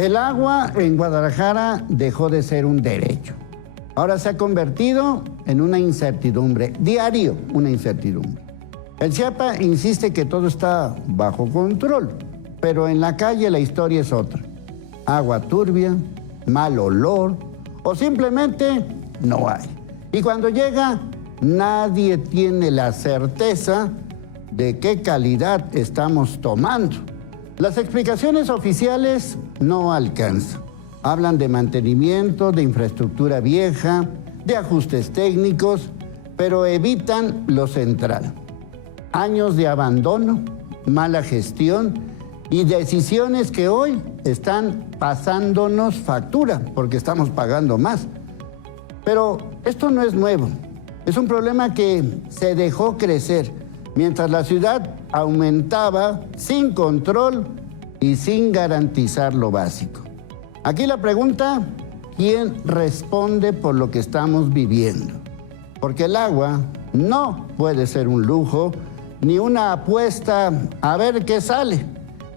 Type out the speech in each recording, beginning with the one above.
El agua en Guadalajara dejó de ser un derecho. Ahora se ha convertido en una incertidumbre, diario una incertidumbre. El CIAPA insiste que todo está bajo control, pero en la calle la historia es otra. Agua turbia, mal olor o simplemente no hay. Y cuando llega, nadie tiene la certeza de qué calidad estamos tomando. Las explicaciones oficiales no alcanzan. Hablan de mantenimiento, de infraestructura vieja, de ajustes técnicos, pero evitan lo central. Años de abandono, mala gestión y decisiones que hoy están pasándonos factura porque estamos pagando más. Pero esto no es nuevo. Es un problema que se dejó crecer mientras la ciudad aumentaba sin control y sin garantizar lo básico. Aquí la pregunta, ¿quién responde por lo que estamos viviendo? Porque el agua no puede ser un lujo ni una apuesta a ver qué sale.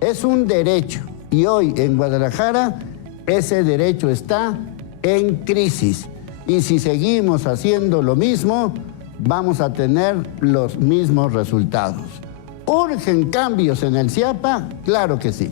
Es un derecho y hoy en Guadalajara ese derecho está en crisis. Y si seguimos haciendo lo mismo, vamos a tener los mismos resultados. ¿Urgen cambios en el CIAPA? Claro que sí.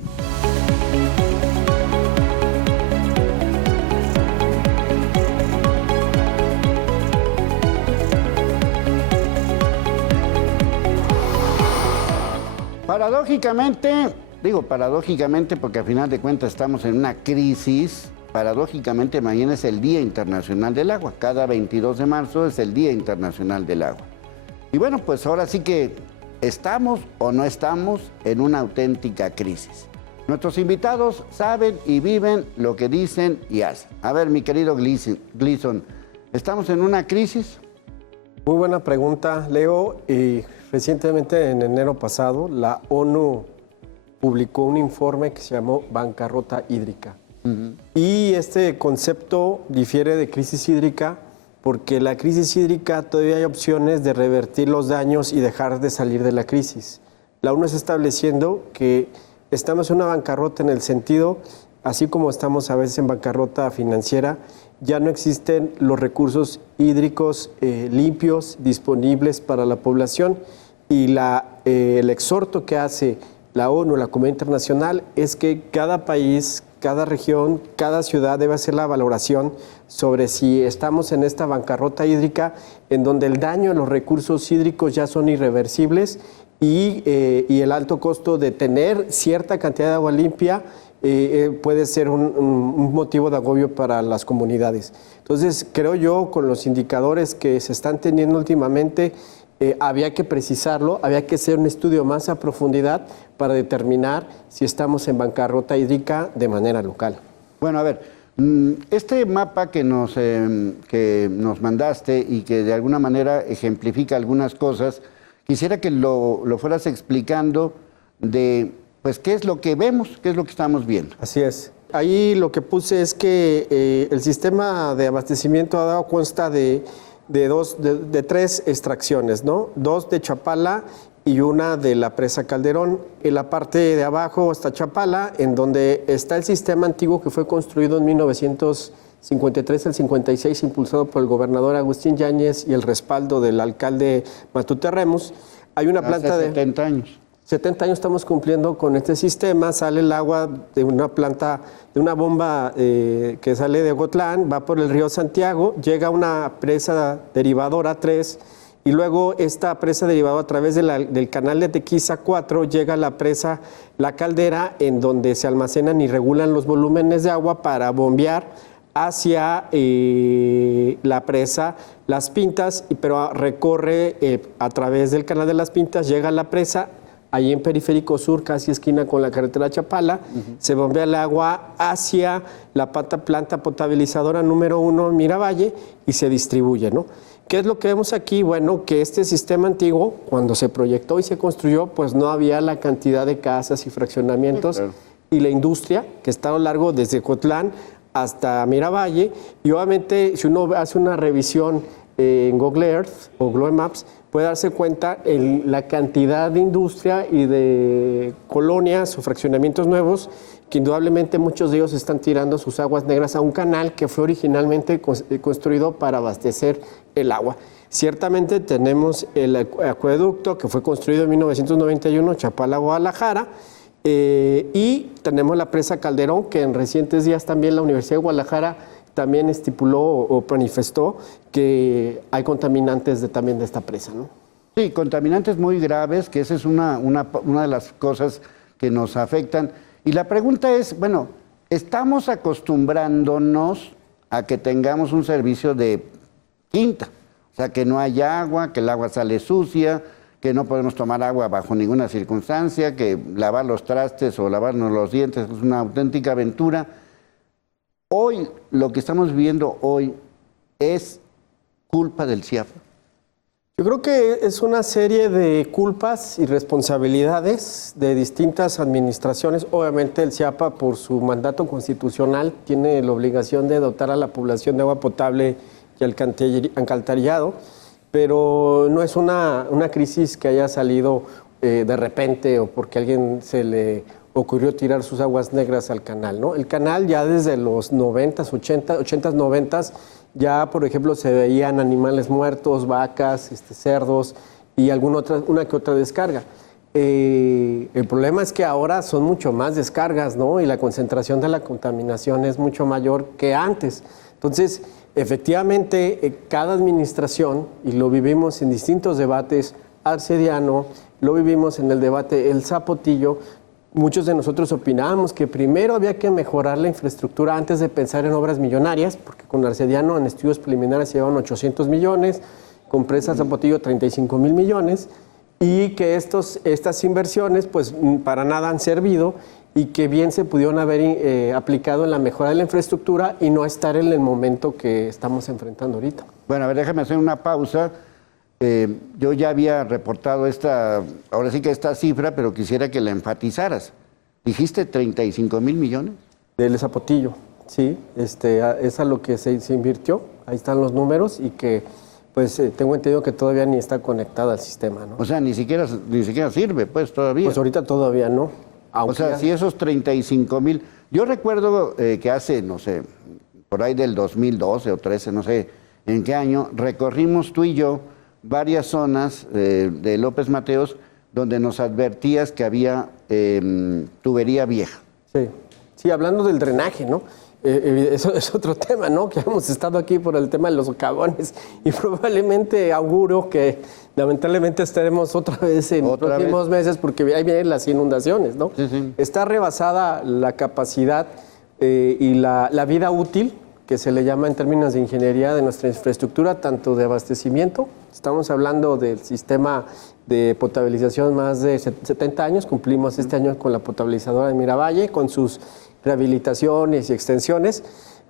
Paradójicamente, digo paradójicamente porque al final de cuentas estamos en una crisis. Paradójicamente, mañana es el Día Internacional del Agua. Cada 22 de marzo es el Día Internacional del Agua. Y bueno, pues ahora sí que estamos o no estamos en una auténtica crisis. Nuestros invitados saben y viven lo que dicen y hacen. A ver, mi querido Gleason, ¿estamos en una crisis? Muy buena pregunta, Leo. Recientemente, en enero pasado, la ONU publicó un informe que se llamó Bancarrota Hídrica. Y este concepto difiere de crisis hídrica porque la crisis hídrica todavía hay opciones de revertir los daños y dejar de salir de la crisis. La ONU está estableciendo que estamos en una bancarrota en el sentido, así como estamos a veces en bancarrota financiera, ya no existen los recursos hídricos limpios disponibles para la población y el exhorto que hace la ONU, la comunidad internacional, es que cada país, cada región, cada ciudad debe hacer la valoración sobre si estamos en esta bancarrota hídrica en donde el daño a los recursos hídricos ya son irreversibles y el alto costo de tener cierta cantidad de agua limpia puede ser un motivo de agobio para las comunidades. Entonces, creo yo, con los indicadores que se están teniendo últimamente, había que precisarlo, había que hacer un estudio más a profundidad para determinar si estamos en bancarrota hídrica de manera local. Bueno, a ver, este mapa que nos mandaste y que de alguna manera ejemplifica algunas cosas, quisiera que lo fueras explicando de, pues, qué es lo que vemos, qué es lo que estamos viendo. Así es. Ahí lo que puse es que el sistema de abastecimiento ha dado consta de tres extracciones, ¿no? 2 de Chapala y una de la presa Calderón. En la parte de abajo está Chapala, en donde está el sistema antiguo que fue construido en 1953 al 56, impulsado por el gobernador Agustín Yáñez y el respaldo del alcalde Matute Remus. Hay una planta de 70 años. 70 años estamos cumpliendo con este sistema. Sale el agua de una planta, de una bomba que sale de Ocotlán, va por el río Santiago, llega a una presa derivadora 3 y luego esta presa derivadora a través del canal de Tequiza 4 llega a la presa La Caldera, en donde se almacenan y regulan los volúmenes de agua para bombear hacia la presa Las Pintas, pero recorre a través del canal de Las Pintas, llega a la presa. Ahí en Periférico Sur, casi esquina con la carretera Chapala, se bombea el agua hacia la planta potabilizadora número 1 en Miravalle y se distribuye, ¿no? ¿Qué es lo que vemos aquí? Bueno, que este sistema antiguo, cuando se proyectó y se construyó, pues no había la cantidad de casas y fraccionamientos, sí, claro, y la industria que está a lo largo desde Cotlán hasta Miravalle. Y obviamente, si uno hace una revisión en Google Earth o Google Maps, puede darse cuenta en la cantidad de industria y de colonias o fraccionamientos nuevos que indudablemente muchos de ellos están tirando sus aguas negras a un canal que fue originalmente construido para abastecer el agua. Ciertamente tenemos el acueducto que fue construido en 1991, Chapala-Guadalajara, y tenemos la presa Calderón, que en recientes días también la Universidad de Guadalajara también estipuló o manifestó que hay contaminantes también de esta presa, ¿no? Sí, contaminantes muy graves, que esa es una de las cosas que nos afectan. Y la pregunta es, bueno, ¿estamos acostumbrándonos a que tengamos un servicio de quinta? O sea, que no hay agua, que el agua sale sucia, que no podemos tomar agua bajo ninguna circunstancia, que lavar los trastes o lavarnos los dientes es una auténtica aventura. Hoy, lo que estamos viviendo hoy es culpa del CIAPA. Yo creo que es una serie de culpas y responsabilidades de distintas administraciones. Obviamente el CIAPA, por su mandato constitucional, tiene la obligación de dotar a la población de agua potable y alcantarillado, pero no es una crisis que haya salido de repente o porque a alguien se le ocurrió tirar sus aguas negras al canal, ¿no? El canal ya desde los 90s, 80s, 90s, ya, por ejemplo, se veían animales muertos, vacas, cerdos y una que otra descarga. El problema es que ahora son mucho más descargas, ¿no? Y la concentración de la contaminación es mucho mayor que antes. Entonces, efectivamente, cada administración, y lo vivimos en distintos debates, Arcediano, lo vivimos en el debate El Zapotillo, muchos de nosotros opinábamos que primero había que mejorar la infraestructura antes de pensar en obras millonarias, porque con Arcediano en estudios preliminares se llevaban 800 millones, con Presa Zapotillo 35,000 millones, y que estas inversiones pues para nada han servido y que bien se pudieron haber aplicado en la mejora de la infraestructura y no estar en el momento que estamos enfrentando ahorita. Bueno, a ver, déjame hacer una pausa. Yo ya había reportado ahora sí que esta cifra, pero quisiera que la enfatizaras. ¿Dijiste 35,000 millones? Del Zapotillo, sí, es a lo que se invirtió, ahí están los números y que pues tengo entendido que todavía ni está conectada al sistema, ¿no? O sea, ni siquiera sirve, pues todavía. Pues ahorita todavía no. O sea, si esos 35,000... Yo recuerdo que hace, no sé, por ahí del 2012 o 13, no sé en qué año, recorrimos tú y yo varias zonas de López Mateos donde nos advertías que había tubería vieja. Sí, hablando del drenaje, ¿no? Eso es otro tema, ¿no? Que hemos estado aquí por el tema de los socavones y probablemente auguro que lamentablemente estaremos otra vez en los próximos meses porque ahí vienen las inundaciones, ¿no? Sí. Está rebasada la capacidad y la vida útil, que se le llama en términos de ingeniería de nuestra infraestructura, tanto de abastecimiento, estamos hablando del sistema de potabilización más de 70 años, cumplimos este año con la potabilizadora de Miravalle, con sus rehabilitaciones y extensiones,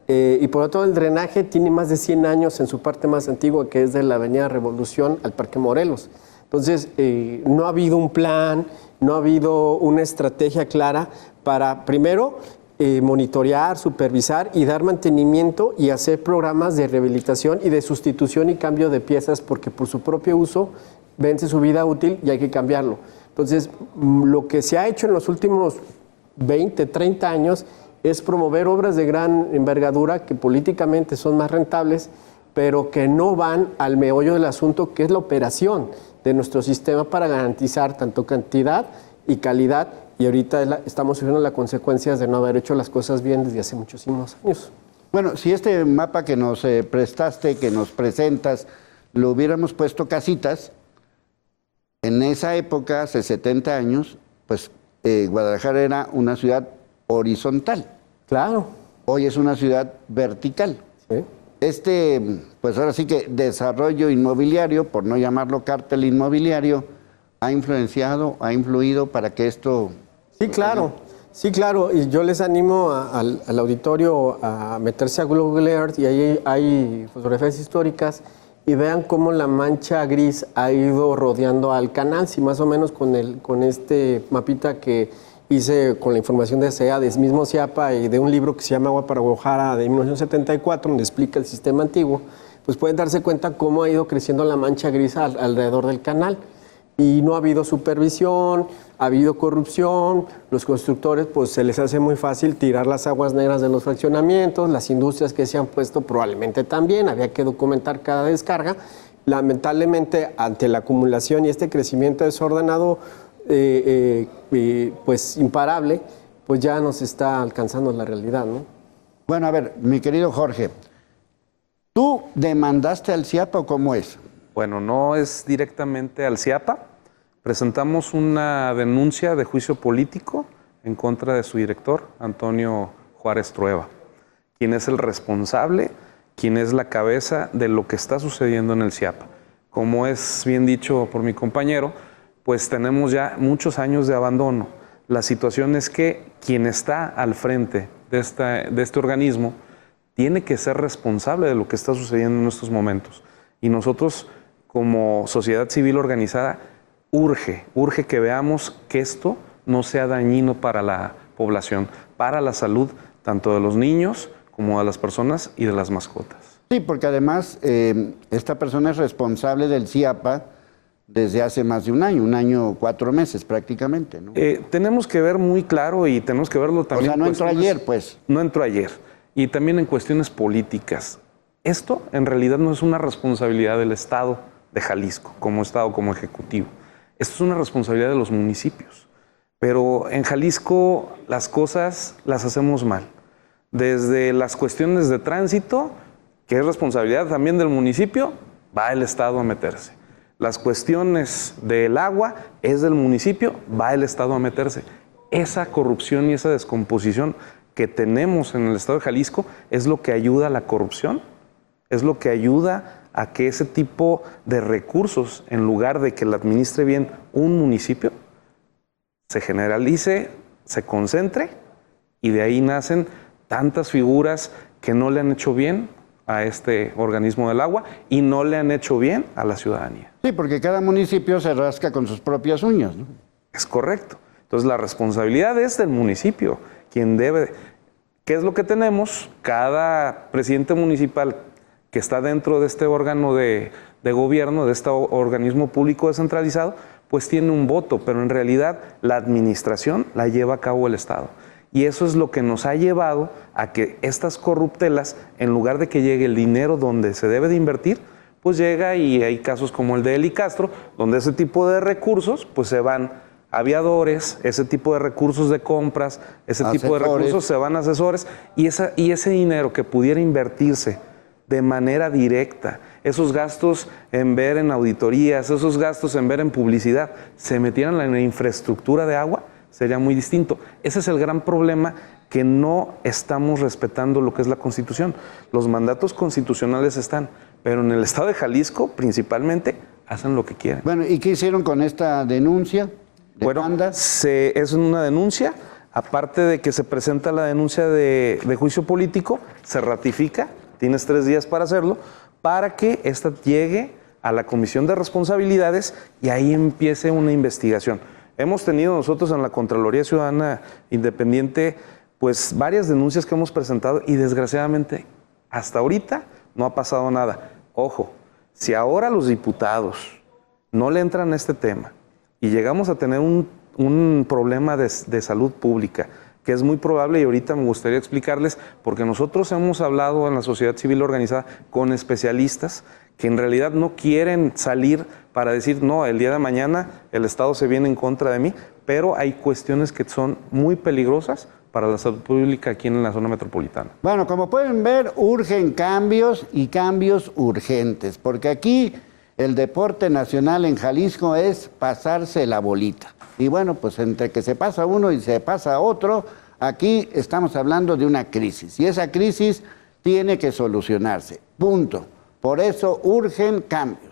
y por otro lado el drenaje tiene más de 100 años en su parte más antigua, que es de la Avenida Revolución al Parque Morelos. Entonces, no ha habido un plan, no ha habido una estrategia clara para, primero, monitorear, supervisar y dar mantenimiento y hacer programas de rehabilitación y de sustitución y cambio de piezas porque por su propio uso vence su vida útil y hay que cambiarlo. Entonces, lo que se ha hecho en los últimos 20, 30 años es promover obras de gran envergadura que políticamente son más rentables, pero que no van al meollo del asunto, que es la operación de nuestro sistema para garantizar tanto cantidad y calidad. Y ahorita estamos sufriendo las consecuencias de no haber hecho las cosas bien desde hace muchísimos años. Bueno, si este mapa que nos prestaste, que nos presentas, lo hubiéramos puesto casitas, en esa época, hace 70 años, pues Guadalajara era una ciudad horizontal. Claro. Hoy es una ciudad vertical. Sí. Pues ahora sí que desarrollo inmobiliario, por no llamarlo cártel inmobiliario, ha influido para que esto... Sí, claro, y yo les animo al auditorio a meterse a Google Earth y ahí hay fotografías históricas y vean cómo la mancha gris ha ido rodeando al canal, si más o menos con este mapita que hice con la información de SEA, del mismo CIAPA y de un libro que se llama Agua para Guadalajara de 1974, donde explica el sistema antiguo, pues pueden darse cuenta cómo ha ido creciendo la mancha gris alrededor del canal. Y no ha habido supervisión, ha habido corrupción, los constructores pues se les hace muy fácil tirar las aguas negras de los fraccionamientos, las industrias que se han puesto probablemente también, había que documentar cada descarga. Lamentablemente, ante la acumulación y este crecimiento desordenado, pues imparable, pues ya nos está alcanzando la realidad, ¿no? Bueno, a ver, mi querido Jorge, ¿tú demandaste al CIAPA o cómo es? Bueno, no es directamente al CIAPA. Presentamos una denuncia de juicio político en contra de su director, Antonio Juárez Trueba, quien es el responsable, quien es la cabeza de lo que está sucediendo en el CIAPA. Como es bien dicho por mi compañero, pues tenemos ya muchos años de abandono. La situación es que quien está al frente de este organismo tiene que ser responsable de lo que está sucediendo en estos momentos. Y nosotros, como sociedad civil organizada, urge que veamos que esto no sea dañino para la población, para la salud tanto de los niños como de las personas y de las mascotas. Sí, porque además esta persona es responsable del CIAPA desde hace más de un año 4 meses prácticamente, ¿no? Tenemos que ver muy claro y tenemos que verlo también. O sea, no entró ayer, pues. No entró ayer. Y también en cuestiones políticas. Esto en realidad no es una responsabilidad del Estado de Jalisco, como Estado, como Ejecutivo. Esto es una responsabilidad de los municipios. Pero en Jalisco las cosas las hacemos mal. Desde las cuestiones de tránsito, que es responsabilidad también del municipio, va el Estado a meterse. Las cuestiones del agua es del municipio, va el Estado a meterse. Esa corrupción y esa descomposición que tenemos en el Estado de Jalisco es lo que ayuda a la corrupción, es lo que ayuda a que ese tipo de recursos, en lugar de que la administre bien un municipio, se generalice, se concentre y de ahí nacen tantas figuras que no le han hecho bien a este organismo del agua y no le han hecho bien a la ciudadanía. Sí, porque cada municipio se rasca con sus propias uñas, ¿no? Es correcto. Entonces la responsabilidad es del municipio, quien debe... ¿Qué es lo que tenemos? Cada presidente municipal que está dentro de este órgano de gobierno, de este organismo público descentralizado, pues tiene un voto, pero en realidad la administración la lleva a cabo el Estado. Y eso es lo que nos ha llevado a que estas corruptelas, en lugar de que llegue el dinero donde se debe de invertir, pues llega y hay casos como el de Eli Castro, donde ese tipo de recursos pues se van a aviadores, ese tipo de recursos de compras, ese tipo de recursos se van a asesores y ese dinero que pudiera invertirse de manera directa, esos gastos en ver en auditorías, esos gastos en ver en publicidad, se metieran en la infraestructura de agua, sería muy distinto. Ese es el gran problema, que no estamos respetando lo que es la Constitución. Los mandatos constitucionales están, pero en el Estado de Jalisco, principalmente, hacen lo que quieren. Bueno, ¿y qué hicieron con esta denuncia? Bueno, es una denuncia, aparte de que se presenta la denuncia de juicio político, se ratifica, tienes 3 días para hacerlo, para que esta llegue a la Comisión de Responsabilidades y ahí empiece una investigación. Hemos tenido nosotros en la Contraloría Ciudadana Independiente pues varias denuncias que hemos presentado y desgraciadamente hasta ahorita no ha pasado nada. Ojo, si ahora los diputados no le entran a este tema y llegamos a tener un problema de salud pública, que es muy probable y ahorita me gustaría explicarles, porque nosotros hemos hablado en la sociedad civil organizada con especialistas que en realidad no quieren salir para decir, no, el día de mañana el Estado se viene en contra de mí, pero hay cuestiones que son muy peligrosas para la salud pública aquí en la zona metropolitana. Bueno, como pueden ver, urgen cambios y cambios urgentes, porque aquí el deporte nacional en Jalisco es pasarse la bolita. Y bueno, pues entre que se pasa uno y se pasa otro, aquí estamos hablando de una crisis. Y esa crisis tiene que solucionarse. Punto. Por eso urgen cambios.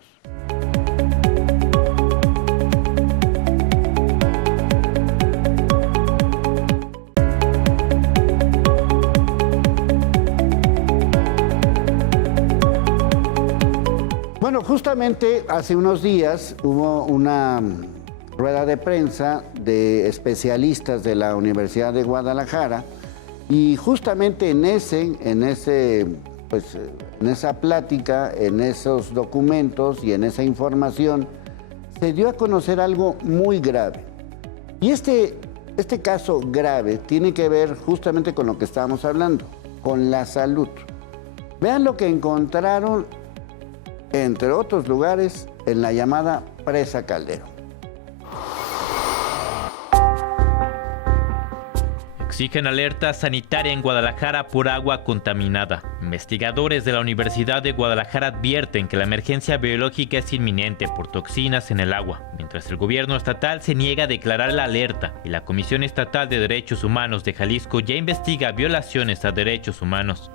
Bueno, justamente hace unos días hubo una rueda de prensa de especialistas de la Universidad de Guadalajara y justamente en ese pues en esa plática, en esos documentos y en esa información, se dio a conocer algo muy grave. Y este caso grave tiene que ver justamente con lo que estábamos hablando, con la salud. Vean lo que encontraron, entre otros lugares, en la llamada Presa Calderón. Exigen alerta sanitaria en Guadalajara por agua contaminada. Investigadores de la Universidad de Guadalajara advierten que la emergencia biológica es inminente por toxinas en el agua, mientras el gobierno estatal se niega a declarar la alerta y la Comisión Estatal de Derechos Humanos de Jalisco ya investiga violaciones a derechos humanos.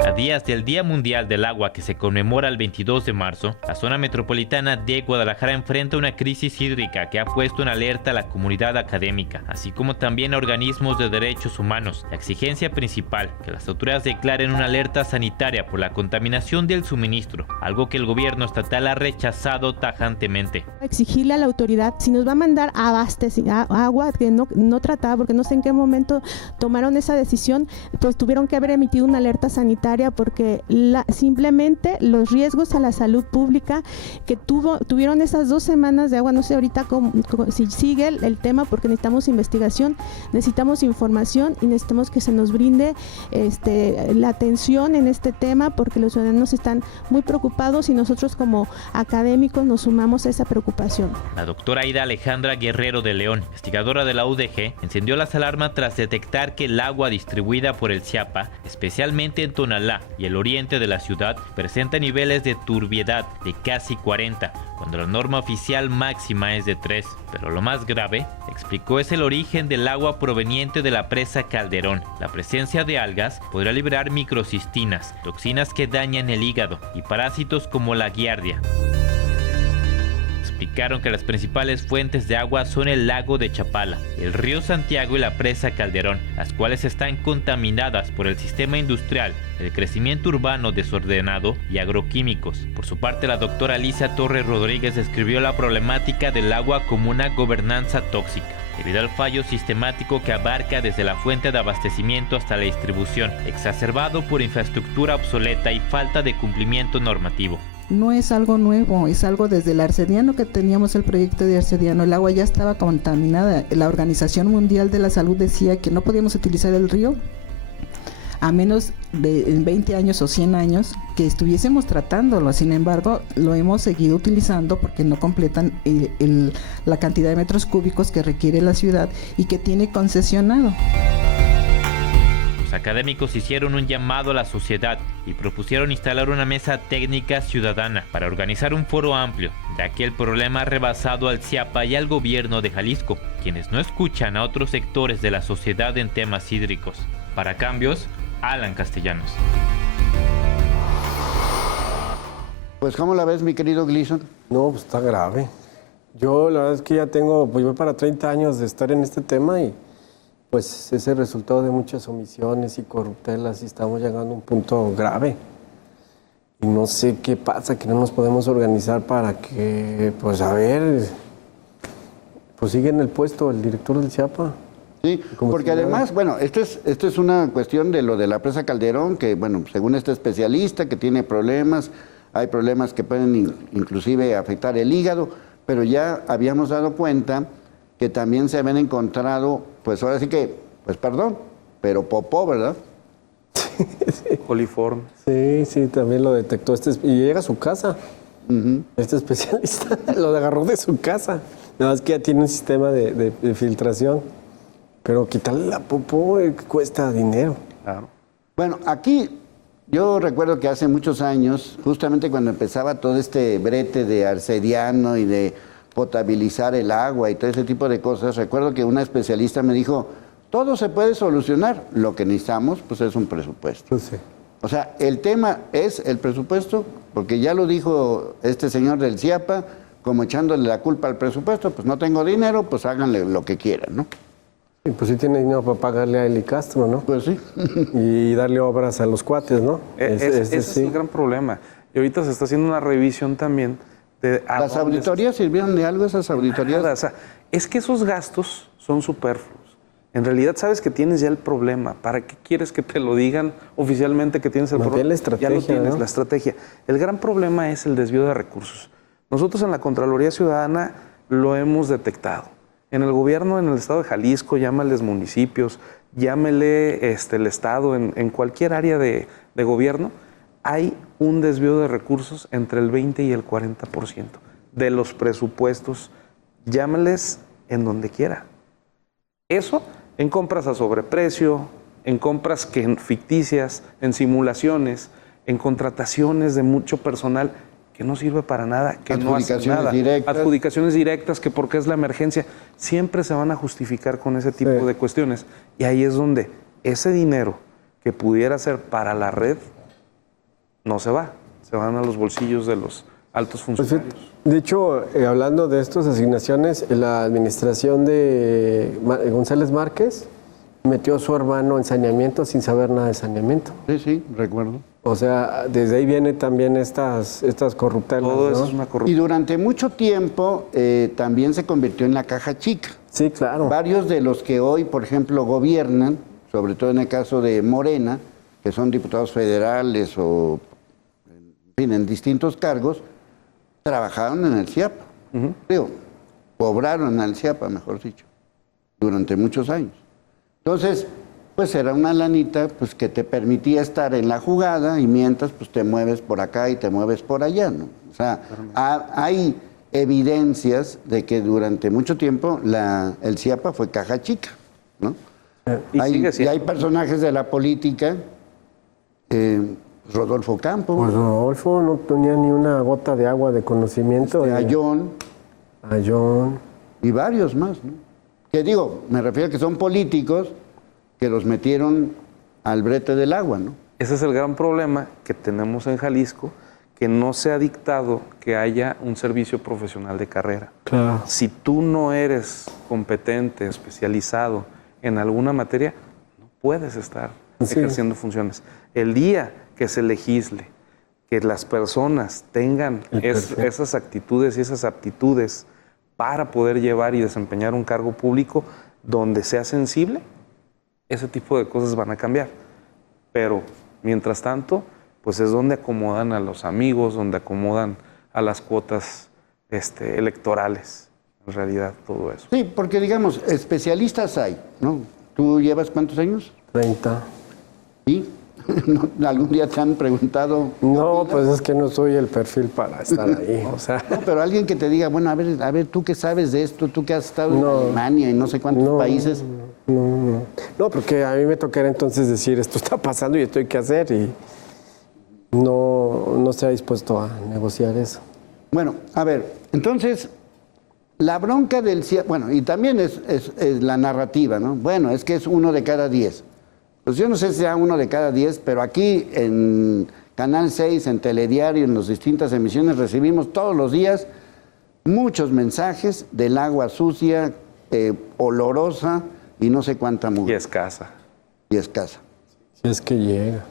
A días del Día Mundial del Agua que se conmemora el 22 de marzo, la zona metropolitana de Guadalajara enfrenta una crisis hídrica que ha puesto en alerta a la comunidad académica, así como también a organismos de derechos humanos. La exigencia principal, que las autoridades declaren una alerta sanitaria por la contaminación del suministro, algo que el gobierno estatal ha rechazado tajantemente. Exigirle a la autoridad si nos va a mandar a abastecer agua que no trataba, porque no sé en qué momento tomaron esa decisión, pues tuvieron que haber emitido una alerta sanitaria porque simplemente los riesgos a la salud pública que tuvieron esas 2 semanas de agua, no sé ahorita si sigue el tema, porque necesitamos investigación, necesitamos información y necesitamos que se nos brinde la atención en este tema, porque los ciudadanos están muy preocupados y nosotros como académicos nos sumamos a esa preocupación. La doctora Aida Alejandra Guerrero de León, investigadora de la UDG, encendió las alarmas tras detectar que el agua distribuida por el Chiapa, especialmente en Tonalá y el oriente de la ciudad, presenta niveles de turbiedad de casi 40, cuando la norma oficial máxima es de 3. Pero lo más grave, explicó, es el origen del agua proveniente de la presa Calderón. La presencia de algas podría liberar microcistinas, toxinas que dañan el hígado, y parásitos como la giardia. Explicaron que las principales fuentes de agua son el lago de Chapala, el río Santiago y la presa Calderón, las cuales están contaminadas por el sistema industrial, el crecimiento urbano desordenado y agroquímicos. Por su parte, la doctora Alicia Torres Rodríguez describió la problemática del agua como una gobernanza tóxica, debido al fallo sistemático que abarca desde la fuente de abastecimiento hasta la distribución, exacerbado por infraestructura obsoleta y falta de cumplimiento normativo. No es algo nuevo, es algo desde el Arcediano, que teníamos el proyecto de Arcediano. El agua ya estaba contaminada. La Organización Mundial de la Salud decía que no podíamos utilizar el río a menos de 20 años o 100 años que estuviésemos tratándolo. Sin embargo, lo hemos seguido utilizando porque no completan la cantidad de metros cúbicos que requiere la ciudad y que tiene concesionado. Académicos hicieron un llamado a la sociedad y propusieron instalar una mesa técnica ciudadana para organizar un foro amplio, ya que el problema ha rebasado al CIAPA y al gobierno de Jalisco, quienes no escuchan a otros sectores de la sociedad en temas hídricos. Para Cambios, Alan Castellanos. Pues, ¿cómo la ves, mi querido Gleason? No, pues está grave. Yo la verdad es que ya tengo, pues voy para 30 años de estar en este tema y pues es el resultado de muchas omisiones y corruptelas y estamos llegando a un punto grave. Y no sé qué pasa, que no nos podemos organizar para que, pues a ver, pues sigue en el puesto el director del CIAPA. Sí, porque además, bueno, esto es una cuestión de lo de la presa Calderón, que, bueno, según este especialista, que tiene problemas, hay problemas que pueden inclusive afectar el hígado, pero ya habíamos dado cuenta que también se habían encontrado, pues ahora sí que, pues perdón, pero popó, ¿verdad? Sí. Coliforme. Sí, también lo detectó. Y llega a su casa. Este especialista lo agarró de su casa. Nada más que ya tiene un sistema de filtración. Pero quitarle la popó cuesta dinero. Claro. Bueno, aquí yo recuerdo que hace muchos años, justamente cuando empezaba todo este brete de Arcediano y de potabilizar el agua y todo ese tipo de cosas, recuerdo que una especialista me dijo, todo se puede solucionar, lo que necesitamos pues es un presupuesto. Sí. O sea, el tema es el presupuesto, porque ya lo dijo este señor del CIAPA, como echándole la culpa al presupuesto, pues no tengo dinero, pues háganle lo que quieran, ¿no? Y pues sí tiene dinero para pagarle a Eli Castro, ¿no? Pues sí. Y darle obras a los cuates, ¿no? Ese es el gran problema. Y ahorita se está haciendo una revisión también. ¿Las auditorías sirvieron de algo, esas auditorías? Nada, o sea, es que esos gastos son superfluos. En realidad sabes que tienes ya el problema. ¿Para qué quieres que te lo digan oficialmente que tienes el Más bien problema? la estrategia, ya lo tienes, ¿no? la estrategia. El gran problema es el desvío de recursos. Nosotros en la Contraloría Ciudadana lo hemos detectado. En el gobierno, en el estado de Jalisco, llámales municipios, llámele el estado, en cualquier área de gobierno, hay un desvío de recursos entre el 20 y el 40% de los presupuestos, llámales en donde quiera. Eso en compras a sobreprecio, en compras ficticias, en simulaciones, en contrataciones de mucho personal que no sirve para nada, que no hace nada. Directas. Adjudicaciones directas, que porque es la emergencia, siempre se van a justificar con ese tipo de cuestiones. Y ahí es donde ese dinero que pudiera ser para la red no se va, se van a los bolsillos de los altos funcionarios. De hecho, hablando de estas asignaciones, la administración de González Márquez metió a su hermano en saneamiento sin saber nada de saneamiento. Sí, recuerdo. O sea, desde ahí vienen también estas corruptelas, Todo eso ¿no? es una Y corrupción. durante mucho tiempo también se convirtió en la caja chica. Sí, claro. Varios de los que hoy, por ejemplo, gobiernan, sobre todo en el caso de Morena, que son diputados federales o, en fin, en distintos cargos, trabajaron en el CIAPA. Digo, cobraron en el CIAPA, mejor dicho, durante muchos años. Entonces, pues era una lanita pues, que te permitía estar en la jugada y mientras pues, te mueves por acá y te mueves por allá, ¿no? O sea, hay evidencias de que durante mucho tiempo el CIAPA fue caja chica, ¿no? Y sigue Y siendo. hay personajes de la política, Rodolfo Campos, Pues Rodolfo no tenía ni una gota de agua de conocimiento. Ayón Ayón. y varios más, ¿no? Que digo, me refiero a que son políticos que los metieron al brete del agua, ¿no? Ese es el gran problema que tenemos en Jalisco, que no se ha dictado que haya un servicio profesional de carrera. Claro. Si tú no eres competente, especializado en alguna materia, no puedes estar Sí. ejerciendo funciones. El día que se legisle, que las personas tengan esas actitudes y esas aptitudes para poder llevar y desempeñar un cargo público donde sea sensible, ese tipo de cosas van a cambiar. Pero, mientras tanto, pues es donde acomodan a los amigos, donde acomodan a las cuotas electorales, en realidad, todo eso. Sí, porque digamos, especialistas hay, ¿no? ¿Tú llevas cuántos años? 30. ¿Sí? ¿No? ¿Algún día te han preguntado? No, pues es que no soy el perfil para estar ahí. O sea, No, pero alguien que te diga, bueno, a ver, ¿tú qué sabes de esto? Tú que has estado en Alemania y no sé cuántos países. no, porque a mí me tocará entonces decir esto está pasando y esto hay que hacer y no se ha dispuesto a negociar eso. Bueno, a ver, entonces, la bronca del CIAPA, bueno, y también es la narrativa, ¿no? Bueno, es que es 1 de cada 10. Pues yo no sé si sea 1 de cada 10, pero aquí en Canal 6, en Telediario, en las distintas emisiones, recibimos todos los días muchos mensajes del agua sucia, olorosa y no sé cuánta Y mugre escasa. y escasa. Si es que llega.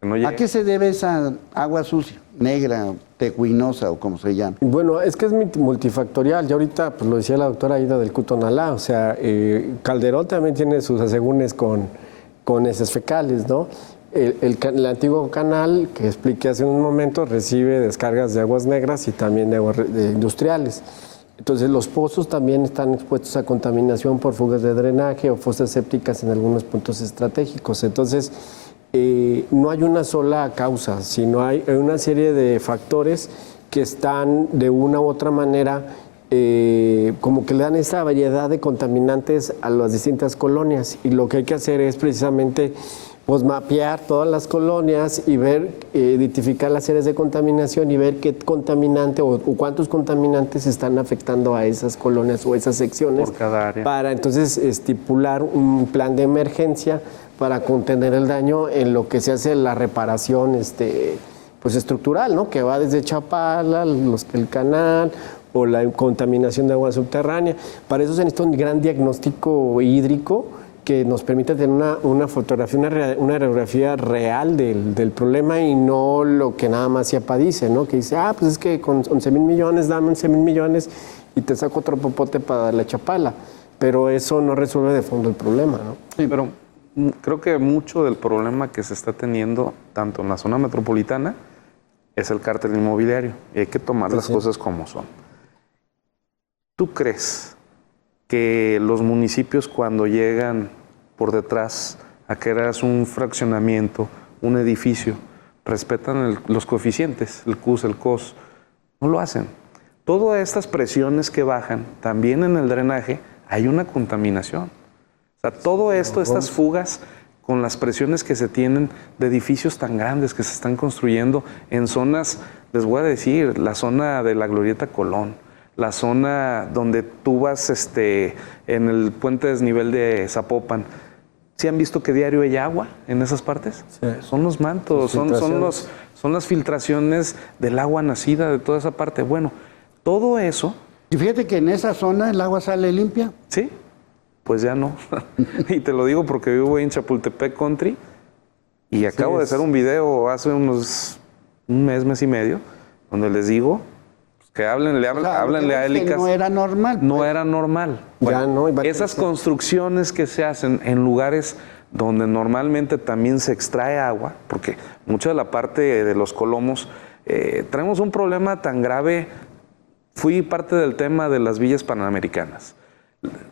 Que no llegue. ¿A qué se debe esa agua sucia, negra, tecuinosa o como se llama? Bueno, es que es multifactorial. Ya ahorita, pues lo decía la doctora Aida del Cutonalá, o sea, Calderón también tiene sus asegúnes con heces fecales, ¿no? El antiguo canal, que expliqué hace un momento, recibe descargas de aguas negras y también de aguas industriales. Entonces, los pozos también están expuestos a contaminación por fugas de drenaje o fosas sépticas en algunos puntos estratégicos. Entonces, no hay una sola causa, sino hay una serie de factores que están de una u otra manera como que le dan esa variedad de contaminantes a las distintas colonias. Y lo que hay que hacer es precisamente pues mapear todas las colonias y ver, identificar las áreas de contaminación y ver qué contaminante o cuántos contaminantes están afectando a esas colonias o esas secciones. Por cada área. Para entonces estipular un plan de emergencia para contener el daño en lo que se hace la reparación pues estructural, ¿no? Que va desde Chapala, el canal o la contaminación de agua subterránea. Para eso se necesita un gran diagnóstico hídrico que nos permita tener una fotografía, una radiografía real del problema y no lo que nada más CIAPA dice, ¿no? Que dice, pues es que con 11,000 millones, dame 11,000 millones y te saco otro popote para darle a Chapala. pero eso no resuelve de fondo el problema, ¿no? Sí, pero creo que mucho del problema que se está teniendo, tanto en la zona metropolitana, es el cártel inmobiliario. Y hay que tomar las cosas como son. ¿Tú crees que los municipios, cuando llegan por detrás a crear un fraccionamiento, un edificio, respetan los coeficientes, el CUS, el COS? No lo hacen. Todas estas presiones que bajan, también en el drenaje, hay una contaminación. O sea, todo esto, estas fugas con las presiones que se tienen de edificios tan grandes que se están construyendo en zonas, les voy a decir, la zona de la Glorieta Colón, la zona donde tú vas en el puente desnivel de Zapopan. ¿Sí han visto que diario hay agua en esas partes? Sí. Son los mantos, son las filtraciones del agua nacida de toda esa parte. Bueno, todo eso... Y fíjate que en esa zona el agua sale limpia. Sí, pues ya no. Y te lo digo porque vivo en Chapultepec Country y acabo de hacer un video hace un mes y medio, donde les digo que háblenle a Élicas. No era normal. No era normal. Ya no, esas construcciones que se hacen en lugares donde normalmente también se extrae agua, porque mucha de la parte de los colomos, traemos un problema tan grave. Fui parte del tema de las villas panamericanas.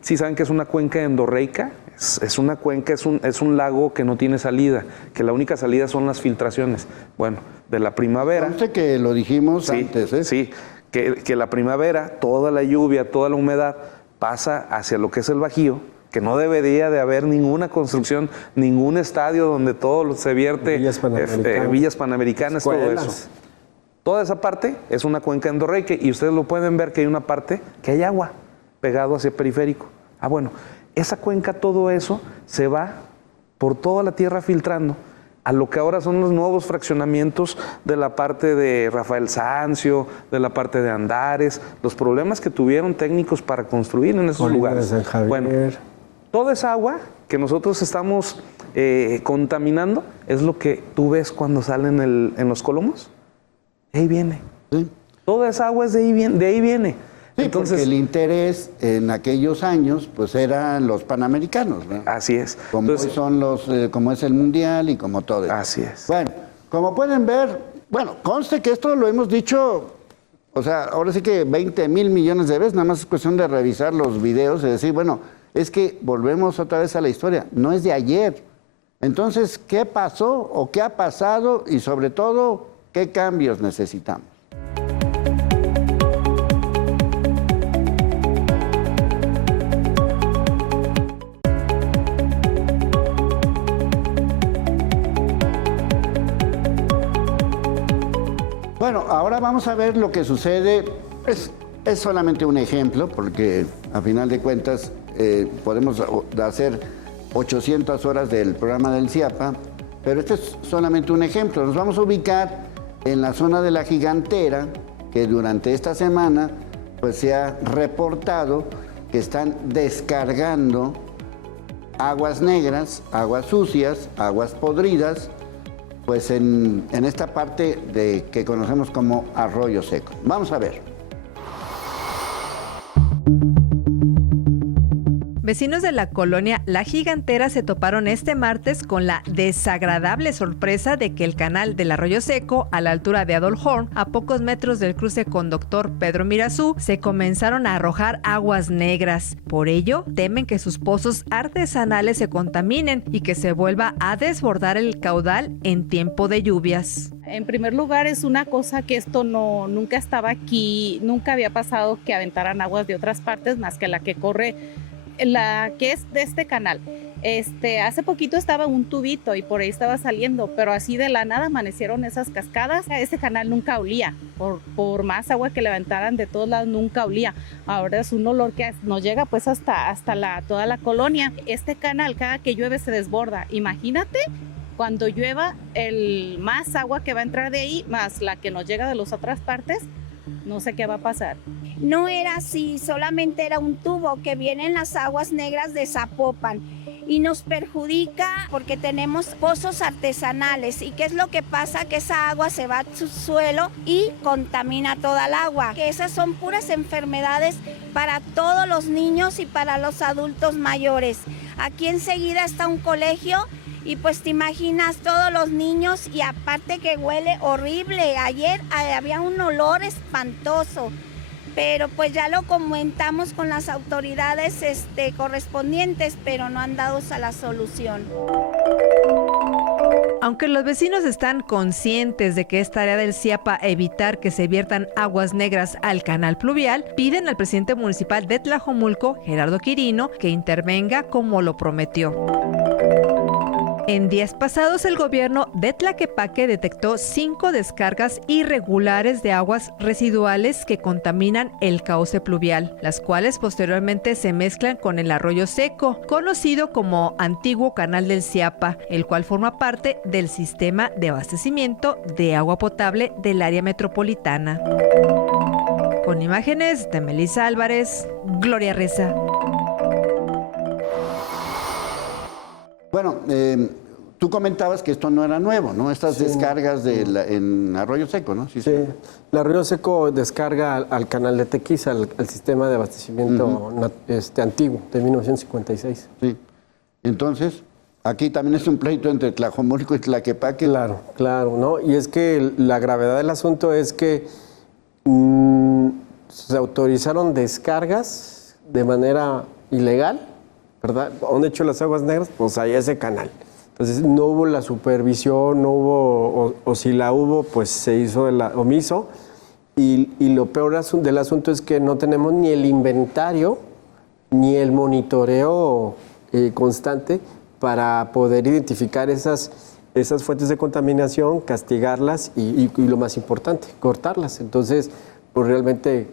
Sí saben que es una cuenca endorreica, es una cuenca, es un lago que no tiene salida, que la única salida son las filtraciones. Bueno, de la primavera... Conste que lo dijimos antes, ¿eh? Sí, que la primavera, toda la lluvia, toda la humedad pasa hacia lo que es el Bajío, que no debería de haber ninguna construcción, ningún estadio donde todo se vierte, villas panamericanas, todo eso. Toda esa parte es una cuenca endorreica y ustedes lo pueden ver que hay una parte que hay agua pegado hacia el periférico. Ah, bueno, esa cuenca, todo eso se va por toda la tierra filtrando a lo que ahora son los nuevos fraccionamientos de la parte de Rafael Sanzio, de la parte de Andares, los problemas que tuvieron técnicos para construir en esos lugares. Bueno, toda esa agua que nosotros estamos contaminando es lo que tú ves cuando salen en los colomos. De ahí viene. Sí. Toda esa agua es de ahí viene. Sí, entonces, porque el interés en aquellos años, pues eran los panamericanos, ¿no? Así es. Como Entonces, hoy son como es el mundial y como todo eso. Así es. Bueno, como pueden ver, conste que esto lo hemos dicho, o sea, ahora sí que 20,000 millones de veces, nada más es cuestión de revisar los videos y decir, bueno, es que volvemos otra vez a la historia, no es de ayer. Entonces, ¿qué pasó o qué ha pasado y sobre todo, qué cambios necesitamos? Bueno, ahora vamos a ver lo que sucede. Es solamente un ejemplo, porque a final de cuentas podemos hacer 800 horas del programa del CIAPA, pero este es solamente un ejemplo. Nos vamos a ubicar en la zona de la Gigantera, que durante esta semana pues, se ha reportado que están descargando aguas negras, aguas sucias, aguas podridas, pues en esta parte que conocemos como Arroyo Seco. Vamos a ver. Vecinos de la colonia La Gigantera se toparon este martes con la desagradable sorpresa de que el canal del Arroyo Seco, a la altura de Adolf Horn, a pocos metros del cruce con Dr. Pedro Mirazú, se comenzaron a arrojar aguas negras. Por ello, temen que sus pozos artesanales se contaminen y que se vuelva a desbordar el caudal en tiempo de lluvias. En primer lugar, es una cosa que esto nunca estaba aquí, nunca había pasado que aventaran aguas de otras partes más que la que corre, la que es de este canal. Hace poquito estaba un tubito y por ahí estaba saliendo, pero así de la nada amanecieron esas cascadas. Ese canal nunca olía, por más agua que levantaran de todos lados nunca olía. Ahora es un olor que nos llega pues hasta toda la colonia. Este canal cada que llueve se desborda. Imagínate cuando llueva el más agua que va a entrar de ahí, más la que nos llega de las otras partes, no sé qué va a pasar. No era así, solamente era un tubo que viene en las aguas negras de Zapopan. y nos perjudica porque tenemos pozos artesanales. ¿Y qué es lo que pasa? Que esa agua se va al subsuelo y contamina toda el agua. Que esas son puras enfermedades para todos los niños y para los adultos mayores. Aquí enseguida está un colegio y pues te imaginas todos los niños y aparte que huele horrible. Ayer había un olor espantoso. Pero pues ya lo comentamos con las autoridades correspondientes, pero no han dado a la solución. Aunque los vecinos están conscientes de que es tarea del CIAPA evitar que se viertan aguas negras al canal pluvial, piden al presidente municipal de Tlajomulco, Gerardo Quirino, que intervenga como lo prometió. En días pasados, el gobierno de Tlaquepaque detectó 5 descargas irregulares de aguas residuales que contaminan el cauce pluvial, las cuales posteriormente se mezclan con el arroyo seco, conocido como Antiguo Canal del Ciapa, el cual forma parte del sistema de abastecimiento de agua potable del área metropolitana. Con imágenes de Melissa Álvarez, Gloria Reza. Bueno, tú comentabas que esto no era nuevo, ¿no? Estas descargas en Arroyo Seco, ¿no? Sí. El Arroyo Seco descarga al canal de Tequiza, al sistema de abastecimiento antiguo, de 1956. Sí. Entonces, aquí también es un pleito entre Tlajomulco y Tlaquepaque. Claro, ¿no? Y es que la gravedad del asunto es que se autorizaron descargas de manera ilegal, ¿verdad? ¿Dónde echó las aguas negras? Pues ahí ese canal. Entonces no hubo la supervisión, no hubo, o si la hubo, pues se hizo omiso. Y lo peor del asunto es que no tenemos ni el inventario ni el monitoreo constante para poder identificar esas fuentes de contaminación, castigarlas y lo más importante, cortarlas. Entonces, pues realmente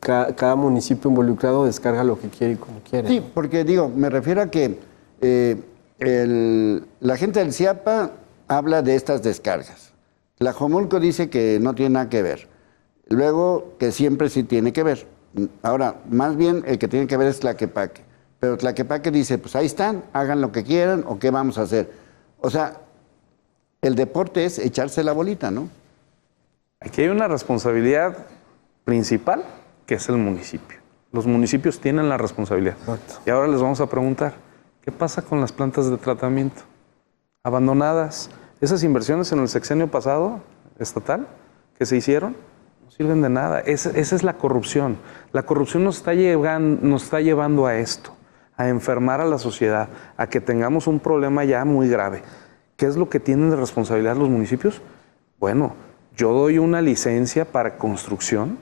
cada municipio involucrado descarga lo que quiere y como quiere. Sí, porque me refiero a que la gente del CIAPA habla de estas descargas. Tlajomulco dice que no tiene nada que ver. Luego, que siempre sí tiene que ver. Ahora, más bien el que tiene que ver es Tlaquepaque. Pero Tlaquepaque dice, pues ahí están, hagan lo que quieran o qué vamos a hacer. O sea, el deporte es echarse la bolita, ¿no? Aquí hay una responsabilidad principal, que es el municipio. Los municipios tienen la responsabilidad. Exacto. Y ahora les vamos a preguntar, ¿qué pasa con las plantas de tratamiento? Abandonadas. Esas inversiones en el sexenio pasado, estatal, que se hicieron, no sirven de nada. Esa es la corrupción. La corrupción nos está llevando a esto, a enfermar a la sociedad, a que tengamos un problema ya muy grave. ¿Qué es lo que tienen de responsabilidad los municipios? Bueno, yo doy una licencia para construcción,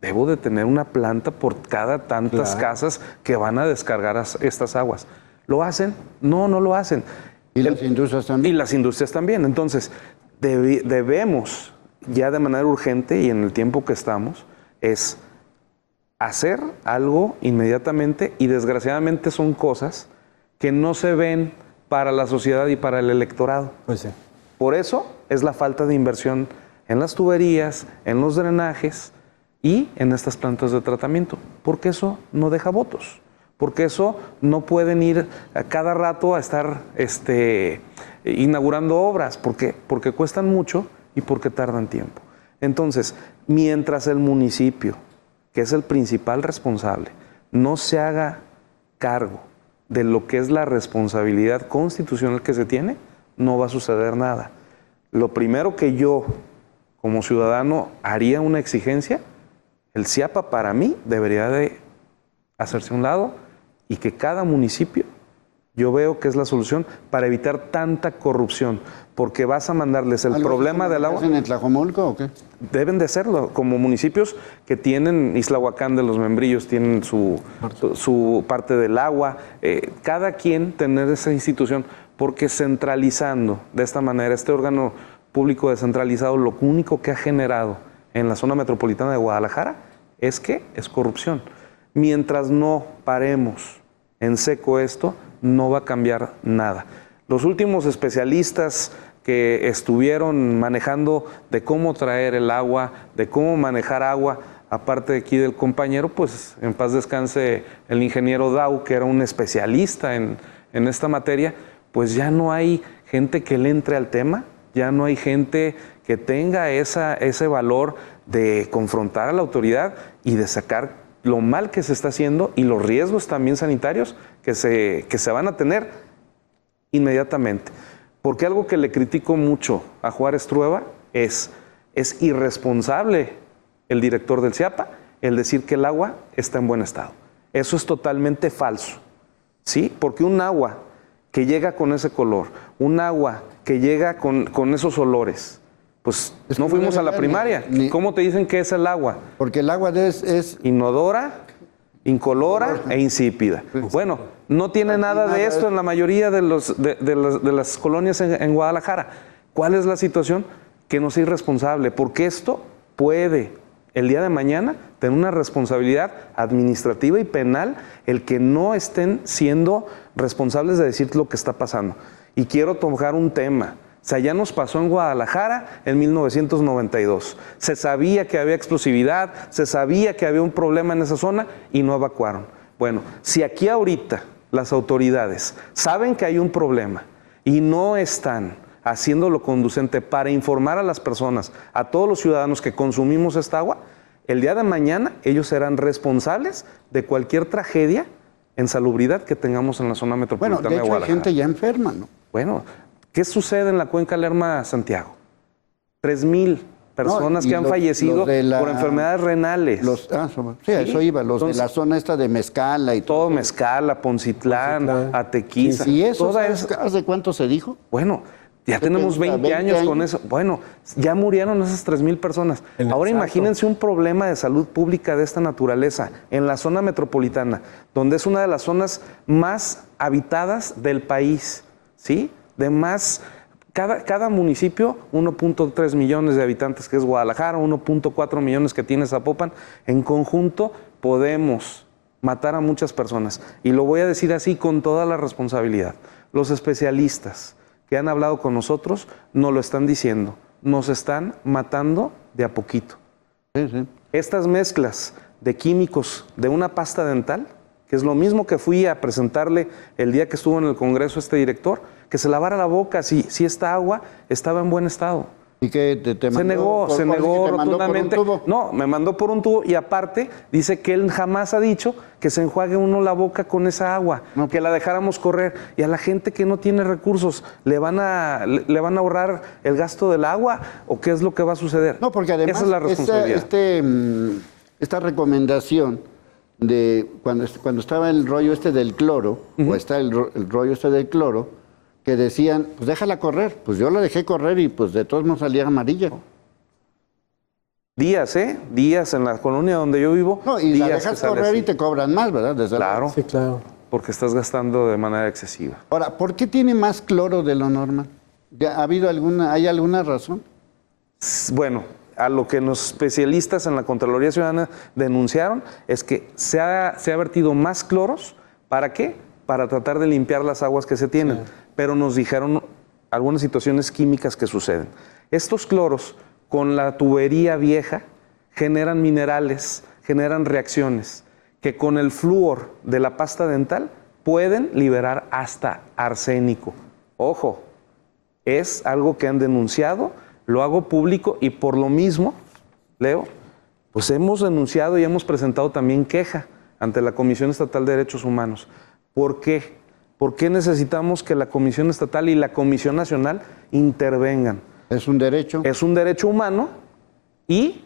debo de tener una planta por cada tantas casas que van a descargar estas aguas. ¿Lo hacen? No, no lo hacen. ¿Y las industrias también? Y las industrias también. Entonces, debemos ya de manera urgente y en el tiempo que estamos, es hacer algo inmediatamente y desgraciadamente son cosas que no se ven para la sociedad y para el electorado. Pues sí. Por eso es la falta de inversión en las tuberías, en los drenajes y en estas plantas de tratamiento, porque eso no deja votos, porque eso no pueden ir a cada rato a estar inaugurando obras, porque cuestan mucho y porque tardan tiempo. Entonces, mientras el municipio, que es el principal responsable, no se haga cargo de lo que es la responsabilidad constitucional que se tiene, no va a suceder nada. Lo primero que yo, como ciudadano, haría una exigencia, el CIAPA para mí debería de hacerse a un lado y que cada municipio, yo veo que es la solución para evitar tanta corrupción, porque vas a mandarles el problema del agua. ¿Hacen en Tlajomulco o qué? Deben de serlo, como municipios que tienen Islahuacán de los Membrillos, tienen su parte del agua, cada quien tener esa institución, porque centralizando de esta manera este órgano público descentralizado, lo único que ha generado en la zona metropolitana de Guadalajara es corrupción. Mientras no paremos en seco esto, no va a cambiar nada. Los últimos especialistas que estuvieron manejando de cómo traer el agua, de cómo manejar agua, aparte de aquí del compañero, pues en paz descanse el ingeniero Dau, que era un especialista en en esta materia, pues ya no hay gente que le entre al tema, ya no hay gente que tenga ese valor de confrontar a la autoridad y de sacar lo mal que se está haciendo y los riesgos también sanitarios que se van a tener inmediatamente. Porque algo que le critico mucho a Juárez Trueba es irresponsable el director del CIAPA el decir que el agua está en buen estado. Eso es totalmente falso, ¿sí? Porque un agua que llega con ese color, un agua que llega con esos olores, pues no fuimos a la primaria. ¿Cómo te dicen que es el agua? Porque el agua es inodora, incolora e insípida. Bueno, no tiene nada de esto en la mayoría de las colonias en Guadalajara. ¿Cuál es la situación? Que no sea irresponsable, porque esto puede, el día de mañana, tener una responsabilidad administrativa y penal el que no estén siendo responsables de decir lo que está pasando. Y quiero tocar un tema. O sea, ya nos pasó en Guadalajara en 1992. Se sabía que había explosividad, se sabía que había un problema en esa zona y no evacuaron. Bueno, si aquí ahorita las autoridades saben que hay un problema y no están haciendo lo conducente para informar a las personas, a todos los ciudadanos que consumimos esta agua, el día de mañana ellos serán responsables de cualquier tragedia en salubridad que tengamos en la zona metropolitana de Guadalajara. Hay gente ya enferma, ¿no? Bueno, ¿qué sucede en la cuenca Lerma-Santiago? 3,000 personas que han fallecido por enfermedades renales. Sí, eso iba, los de la zona esta de Mezcala y todo. Mezcala, Poncitlán, Atequiza. ¿Y eso hace cuánto se dijo? Bueno, ya tenemos 20 años con eso. Bueno, ya murieron esas 3,000 personas. Ahora imagínense un problema de salud pública de esta naturaleza en la zona metropolitana, donde es una de las zonas más habitadas del país, ¿sí? De más, cada municipio, 1.3 millones de habitantes que es Guadalajara, 1.4 millones que tiene Zapopan, en conjunto podemos matar a muchas personas. Y lo voy a decir así con toda la responsabilidad. Los especialistas que han hablado con nosotros nos lo están diciendo, nos están matando de a poquito. Sí. Estas mezclas de químicos de una pasta dental, que es lo mismo que fui a presentarle el día que estuvo en el Congreso este director, que se lavara la boca si esta agua estaba en buen estado. ¿Y que te mandó? Se negó rotundamente. No, me mandó por un tubo y aparte dice que él jamás ha dicho que se enjuague uno la boca con esa agua, que la dejáramos correr. Y a la gente que no tiene recursos, ¿le van a ahorrar el gasto del agua o qué es lo que va a suceder? No, porque además esa es la responsabilidad. Esta recomendación de cuando estaba el rollo este del cloro, o está el rollo este del cloro, que decían, pues déjala correr. Pues yo la dejé correr y pues de todos modos salía amarilla. Días en la colonia donde yo vivo. No, y la dejas correr así y te cobran más, ¿verdad? Claro. Sí, claro. Porque estás gastando de manera excesiva. Ahora, ¿por qué tiene más cloro de lo normal? ¿Hay alguna razón? Bueno, a lo que los especialistas en la Contraloría Ciudadana denunciaron es que se ha vertido más cloros. ¿Para qué? Para tratar de limpiar las aguas que se tienen. Sí. Pero nos dijeron algunas situaciones químicas que suceden. Estos cloros, con la tubería vieja, generan minerales, generan reacciones, que con el flúor de la pasta dental pueden liberar hasta arsénico. Ojo, es algo que han denunciado, lo hago público y por lo mismo, Leo, pues hemos denunciado y hemos presentado también queja ante la Comisión Estatal de Derechos Humanos. ¿Por qué? ¿Por qué necesitamos que la Comisión Estatal y la Comisión Nacional intervengan? Es un derecho. Es un derecho humano y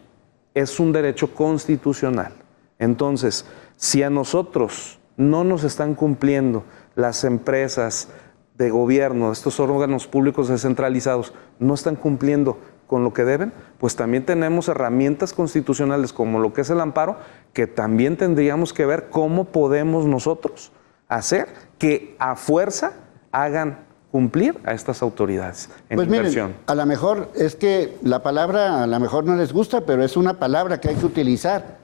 es un derecho constitucional. Entonces, si a nosotros no nos están cumpliendo las empresas de gobierno, estos órganos públicos descentralizados, no están cumpliendo con lo que deben, pues también tenemos herramientas constitucionales como lo que es el amparo, que también tendríamos que ver cómo podemos nosotros hacer que a fuerza hagan cumplir a estas autoridades en inversión. Miren, a lo mejor es que la palabra a lo mejor no les gusta, pero es una palabra que hay que utilizar.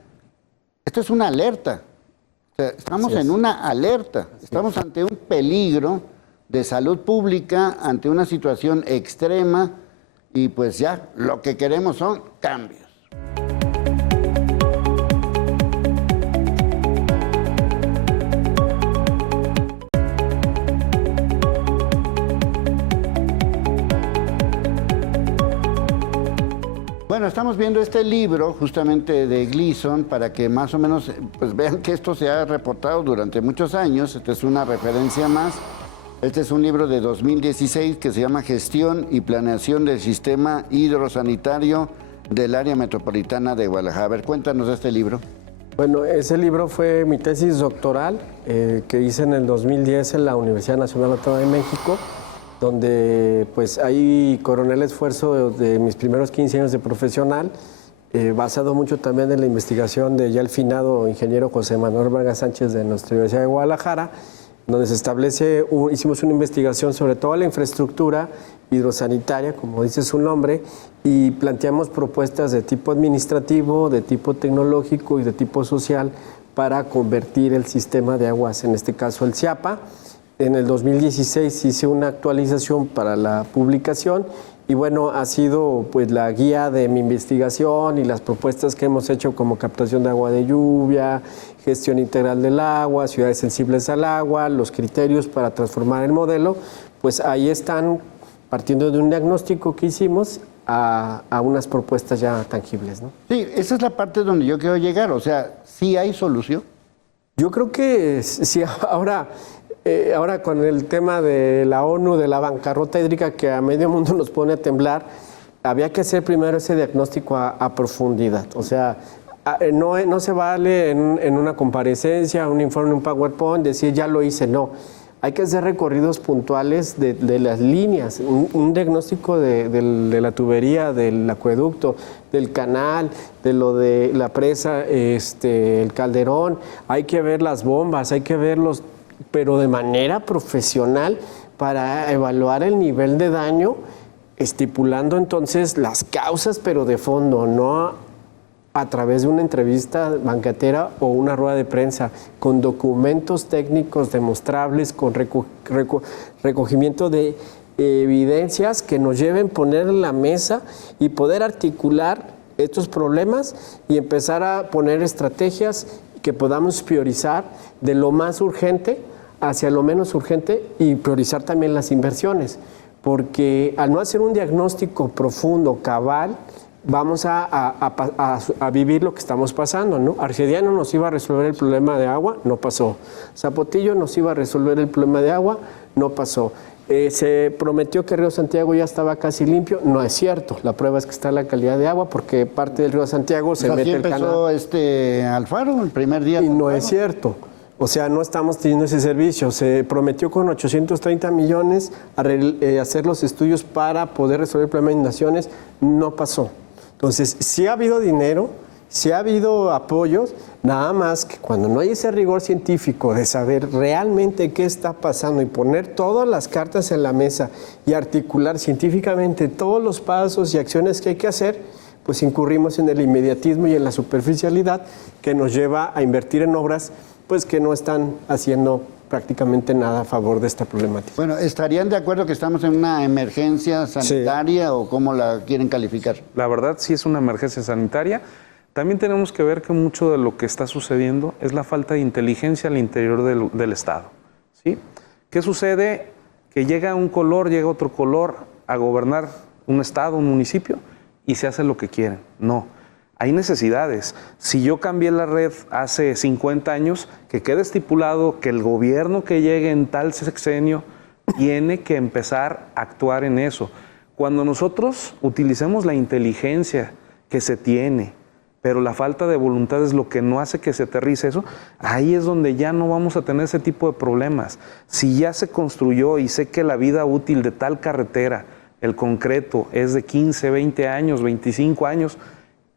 Esto es una alerta. O sea, estamos en una alerta. Estamos ante un peligro de salud pública, ante una situación extrema y pues ya lo que queremos son cambios. Bueno, estamos viendo este libro justamente de Gleason para que más o menos pues vean que esto se ha reportado durante muchos años. Esta es una referencia más. Este es un libro de 2016 que se llama Gestión y Planeación del Sistema Hidrosanitario del Área Metropolitana de Guadalajara. A ver, cuéntanos de este libro. Bueno, ese libro fue mi tesis doctoral que hice en el 2010 en la Universidad Nacional Autónoma de México, donde pues ahí coroné el esfuerzo de mis primeros 15 años de profesional, basado mucho también en la investigación de ya el finado ingeniero José Manuel Vargas Sánchez de nuestra Universidad de Guadalajara, donde se establece, hicimos una investigación sobre toda la infraestructura hidrosanitaria, como dice su nombre, y planteamos propuestas de tipo administrativo, de tipo tecnológico y de tipo social para convertir el sistema de aguas, en este caso el CIAPA. En el 2016 hice una actualización para la publicación y bueno, ha sido pues la guía de mi investigación y las propuestas que hemos hecho como captación de agua de lluvia, gestión integral del agua, ciudades sensibles al agua, los criterios para transformar el modelo, pues ahí están partiendo de un diagnóstico que hicimos a unas propuestas ya tangibles, ¿no? Sí, esa es la parte donde yo quiero llegar, o sea, ¿sí hay solución? Yo creo que sí, ahora con el tema de la ONU, de la bancarrota hídrica que a medio mundo nos pone a temblar, había que hacer primero ese diagnóstico a profundidad. O sea, no se vale en una comparecencia, un informe, un PowerPoint, decir ya lo hice, no. Hay que hacer recorridos puntuales de las líneas, un diagnóstico de la tubería, del acueducto, del canal, de lo de la presa, el calderón. Hay que ver las bombas, hay que verlos, pero de manera profesional para evaluar el nivel de daño, estipulando entonces las causas, pero de fondo, no a través de una entrevista banquetera o una rueda de prensa, con documentos técnicos demostrables, con recogimiento de evidencias que nos lleven a poner en la mesa y poder articular estos problemas y empezar a poner estrategias que podamos priorizar de lo más urgente hacia lo menos urgente y priorizar también las inversiones, porque al no hacer un diagnóstico profundo, cabal, vamos a vivir lo que estamos pasando, ¿no? Arcediano nos iba a resolver el problema de agua, no pasó. Zapotillo nos iba a resolver el problema de agua, no pasó. Se prometió que Río Santiago ya estaba casi limpio, no es cierto. La prueba es que está la calidad de agua porque parte del Río Santiago se mete el canal. Empezó Alfaro el primer día. Y no es cierto. O sea, no estamos teniendo ese servicio. Se prometió con 830 millones hacer los estudios para poder resolver el problema de inundaciones, no pasó. Entonces, sí ha habido dinero, sí ha habido apoyos, nada más que cuando no hay ese rigor científico de saber realmente qué está pasando y poner todas las cartas en la mesa y articular científicamente todos los pasos y acciones que hay que hacer, pues incurrimos en el inmediatismo y en la superficialidad que nos lleva a invertir en obras pues que no están haciendo prácticamente nada a favor de esta problemática. Bueno, ¿estarían de acuerdo que estamos en una emergencia sanitaria o cómo la quieren calificar? La verdad sí es una emergencia sanitaria. También tenemos que ver que mucho de lo que está sucediendo es la falta de inteligencia al interior del Estado, ¿sí? ¿Qué sucede? Que llega un color, llega otro color a gobernar un Estado, un municipio y se hace lo que quieren. No. Hay necesidades. Si yo cambié la red hace 50 años, que quede estipulado que el gobierno que llegue en tal sexenio tiene que empezar a actuar en eso. Cuando nosotros utilicemos la inteligencia que se tiene, pero la falta de voluntad es lo que no hace que se aterrice eso, ahí es donde ya no vamos a tener ese tipo de problemas. Si ya se construyó y sé que la vida útil de tal carretera, el concreto, es de 15, 20 años, 25 años,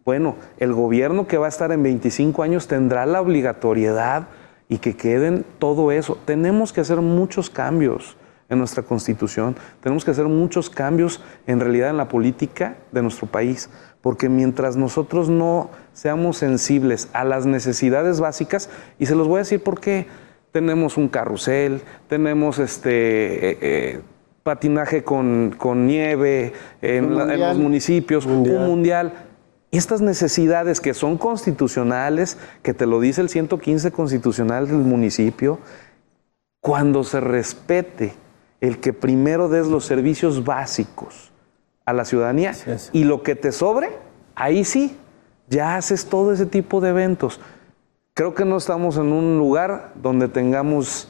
bueno, el gobierno que va a estar en 25 años tendrá la obligatoriedad y que queden todo eso. Tenemos que hacer muchos cambios en nuestra Constitución, tenemos que hacer muchos cambios en realidad en la política de nuestro país, porque mientras nosotros no seamos sensibles a las necesidades básicas, y se los voy a decir por qué, tenemos un carrusel, tenemos patinaje con nieve en los municipios, un mundial. Estas necesidades que son constitucionales, que te lo dice el 115 constitucional del municipio, cuando se respete el que primero des los servicios básicos a la ciudadanía y lo que te sobre, ahí sí, ya haces todo ese tipo de eventos. Creo que no estamos en un lugar donde tengamos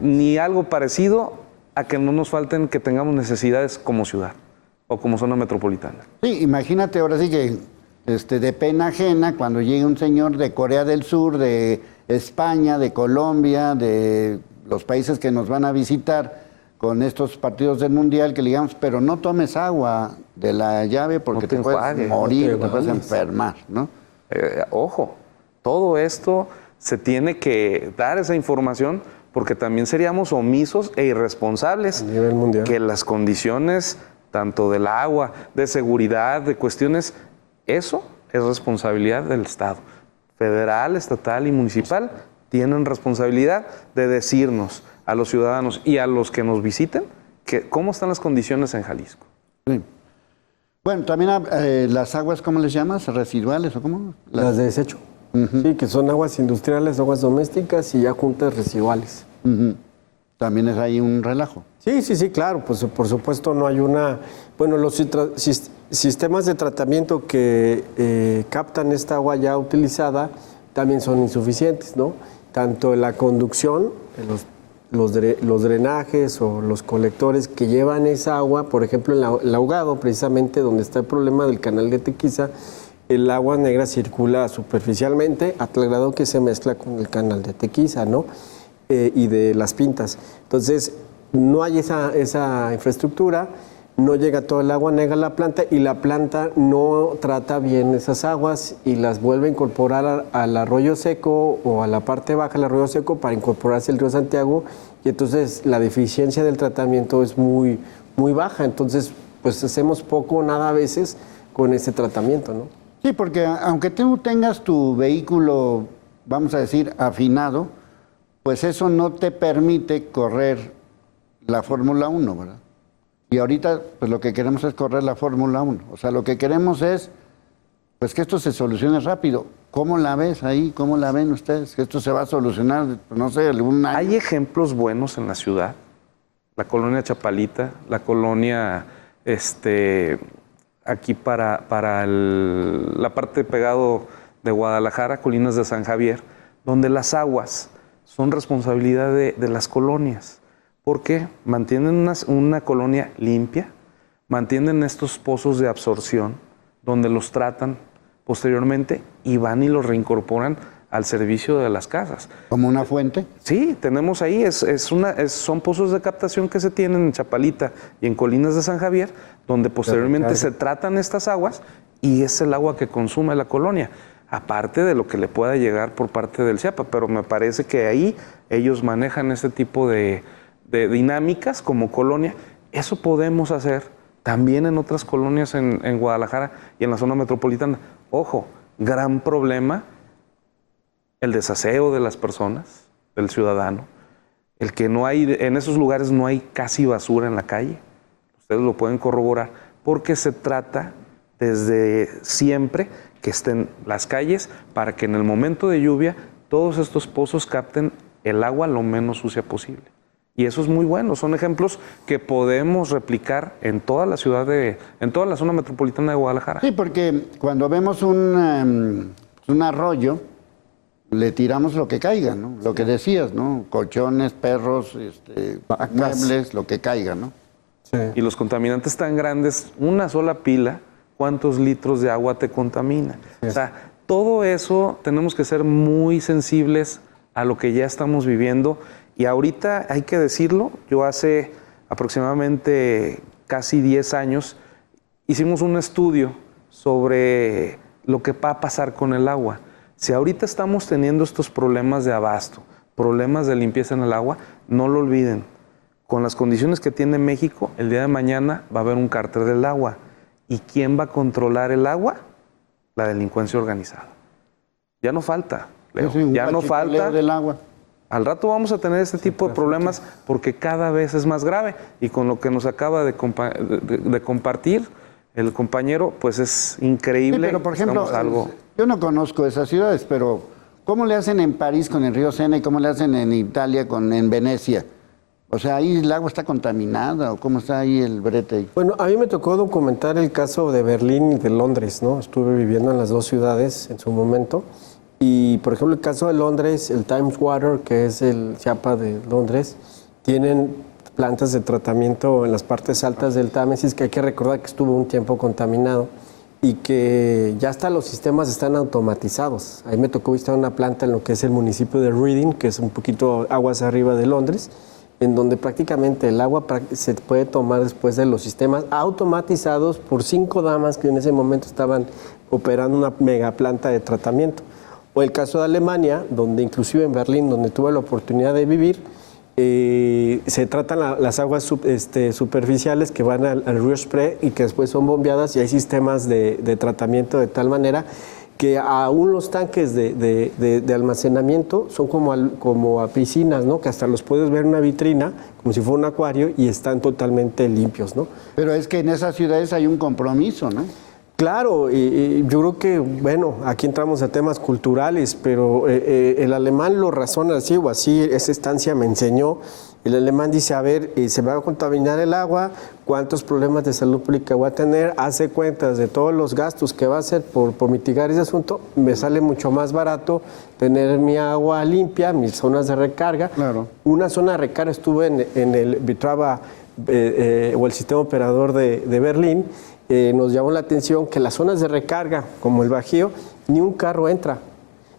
ni algo parecido a que no nos falten, que tengamos necesidades como ciudad o como zona metropolitana. Sí, imagínate ahora sí que de pena ajena cuando llegue un señor de Corea del Sur, de España, de Colombia, de los países que nos van a visitar con estos partidos del Mundial, que le digamos, pero no tomes agua de la llave porque No te te puedes enjuagues, morir, no te te puedes enjuagues. enfermar, ¿no? Ojo, todo esto se tiene que dar esa información porque también seríamos omisos e irresponsables A nivel mundial. que las condiciones tanto del agua, de seguridad, de cuestiones, eso es responsabilidad del Estado. Federal, estatal y municipal tienen responsabilidad de decirnos a los ciudadanos y a los que nos visiten cómo están las condiciones en Jalisco. Sí. Bueno, también las aguas, ¿cómo les llamas? ¿Residuales o cómo? Las de desecho. Sí, que son aguas industriales, aguas domésticas y ya juntas residuales. Ujú. También es ahí un relajo. Sí, claro, pues por supuesto no hay una... Bueno, los sistemas de tratamiento que captan esta agua ya utilizada también son insuficientes, ¿no? Tanto en la conducción, los drenajes o los colectores que llevan esa agua, por ejemplo, en el ahogado, precisamente donde está el problema del canal de Tequiza, el agua negra circula superficialmente a tal grado que se mezcla con el canal de Tequiza, ¿no? Y de las Pintas. Entonces, no hay esa infraestructura, no llega todo el agua negra a la planta y la planta no trata bien esas aguas y las vuelve a incorporar al arroyo seco o a la parte baja del arroyo seco para incorporarse al río Santiago y entonces la deficiencia del tratamiento es muy, muy baja. Entonces, pues hacemos poco o nada a veces con ese tratamiento, ¿no? Sí, porque aunque tú tengas tu vehículo, vamos a decir, afinado, pues eso no te permite correr la Fórmula 1, ¿verdad? Y ahorita, pues lo que queremos es correr la Fórmula 1. O sea, lo que queremos es, pues que esto se solucione rápido. ¿Cómo la ves ahí? ¿Cómo la ven ustedes? Que esto se va a solucionar, no sé, algún año. Hay ejemplos buenos en la ciudad. La colonia Chapalita, la colonia aquí para la parte pegado de Guadalajara, Colinas de San Javier, donde las aguas son responsabilidad de las colonias. Porque mantienen una colonia limpia, mantienen estos pozos de absorción, donde los tratan posteriormente y van y los reincorporan al servicio de las casas. ¿Como una fuente? Sí, tenemos ahí, son pozos de captación que se tienen en Chapalita y en Colinas de San Javier, donde posteriormente se tratan estas aguas y es el agua que consume la colonia, aparte de lo que le pueda llegar por parte del CIAPA, pero me parece que ahí ellos manejan este tipo de dinámicas como colonia. Eso podemos hacer también en otras colonias en Guadalajara y en la zona metropolitana. Ojo, gran problema el desaseo de las personas, del ciudadano, el que no hay, en esos lugares no hay casi basura en la calle. Ustedes lo pueden corroborar, porque se trata desde siempre que estén las calles para que en el momento de lluvia todos estos pozos capten el agua lo menos sucia posible. Y eso es muy bueno, son ejemplos que podemos replicar en toda la ciudad en toda la zona metropolitana de Guadalajara. Sí, porque cuando vemos un arroyo, le tiramos lo que caiga, ¿no? Lo que decías, ¿no? Colchones, perros, muebles, lo que caiga, ¿no? Sí. Y los contaminantes tan grandes, una sola pila, ¿cuántos litros de agua te contamina? O sea, todo eso tenemos que ser muy sensibles a lo que ya estamos viviendo. Y ahorita hay que decirlo, yo hace aproximadamente casi 10 años hicimos un estudio sobre lo que va a pasar con el agua. Si ahorita estamos teniendo estos problemas de abasto, problemas de limpieza en el agua, no lo olviden. Con las condiciones que tiene México, el día de mañana va a haber un cártel del agua. ¿Y quién va a controlar el agua? La delincuencia organizada. Ya no falta, Leo. Sí, ya no falta. Del agua. Al rato vamos a tener este tipo de problemas porque cada vez es más grave. Y con lo que nos acaba de compartir el compañero, pues es increíble. Sí, pero por ejemplo, algo... yo no conozco esas ciudades, pero ¿cómo le hacen en París con el río Sena y cómo le hacen en Italia en Venecia? O sea, ahí el agua está contaminada, o cómo está ahí el brete ahí. Bueno, a mí me tocó documentar el caso de Berlín y de Londres, ¿no? Estuve viviendo en las dos ciudades en su momento. Y, por ejemplo, el caso de Londres, el Thames Water, que es el Chiapa de Londres, tienen plantas de tratamiento en las partes altas del Támesis, que hay que recordar que estuvo un tiempo contaminado y que ya hasta los sistemas están automatizados. Ahí me tocó visitar una planta en lo que es el municipio de Reading, que es un poquito aguas arriba de Londres, en donde prácticamente el agua se puede tomar después de los sistemas automatizados por 5 damas que en ese momento estaban operando una mega planta de tratamiento. O el caso de Alemania, donde inclusive en Berlín, donde tuve la oportunidad de vivir, se tratan las aguas superficiales que van al río Spree y que después son bombeadas, y hay sistemas de tratamiento de tal manera que aún los tanques de almacenamiento son como a piscinas, ¿no? Que hasta los puedes ver en una vitrina, como si fuera un acuario, y están totalmente limpios, ¿no? Pero es que en esas ciudades hay un compromiso, ¿no? Claro, y yo creo que, bueno, aquí entramos a temas culturales, pero el alemán lo razona así, o así esa estancia me enseñó. El alemán dice, a ver, se va a contaminar el agua, ¿cuántos problemas de salud pública voy a tener? Hace cuentas de todos los gastos que va a hacer por mitigar ese asunto, me sale mucho más barato tener mi agua limpia, mis zonas de recarga. Claro. Una zona de recarga estuve en el Vitrava o el sistema operador de Berlín. Nos llamó la atención que las zonas de recarga, como el Bajío, ni un carro entra.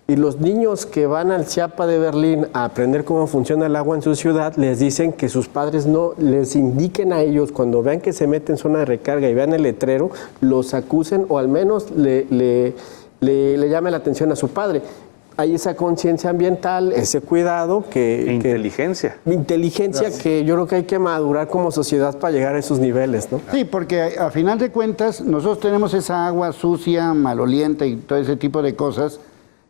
Y los niños que van al Chiapa de Berlín a aprender cómo funciona el agua en su ciudad, les dicen que sus padres no les indiquen a ellos, cuando vean que se meten en zona de recarga y vean el letrero, los acusen o al menos le llamen la atención a su padre. Hay esa conciencia ambiental, ese cuidado Inteligencia. Inteligencia que yo creo que hay que madurar como sociedad para llegar a esos niveles, ¿no? Sí, porque a final de cuentas nosotros tenemos esa agua sucia, maloliente y todo ese tipo de cosas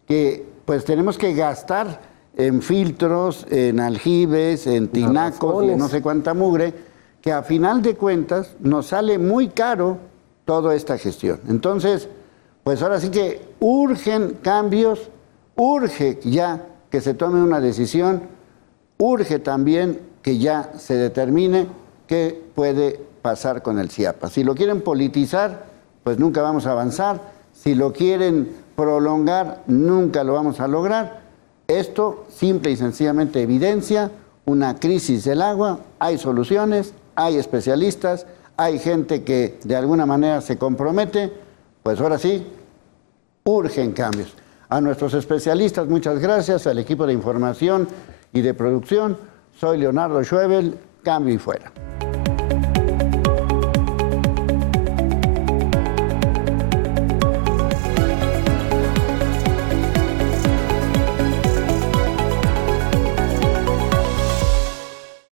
que pues tenemos que gastar en filtros, en aljibes, en tinacos, y no sé cuánta mugre, que a final de cuentas nos sale muy caro toda esta gestión. Entonces, pues ahora sí que urgen cambios, urge ya que se tome una decisión, urge también que ya se determine qué puede pasar con el Chiapa. Si lo quieren politizar, pues nunca vamos a avanzar. Si lo quieren prolongar, nunca lo vamos a lograr. Esto simple y sencillamente evidencia una crisis del agua. Hay soluciones, hay especialistas, hay gente que de alguna manera se compromete. Pues ahora sí, urgen cambios. A nuestros especialistas, muchas gracias. Al equipo de información y de producción, soy Leonardo Schwebel. Cambio y fuera.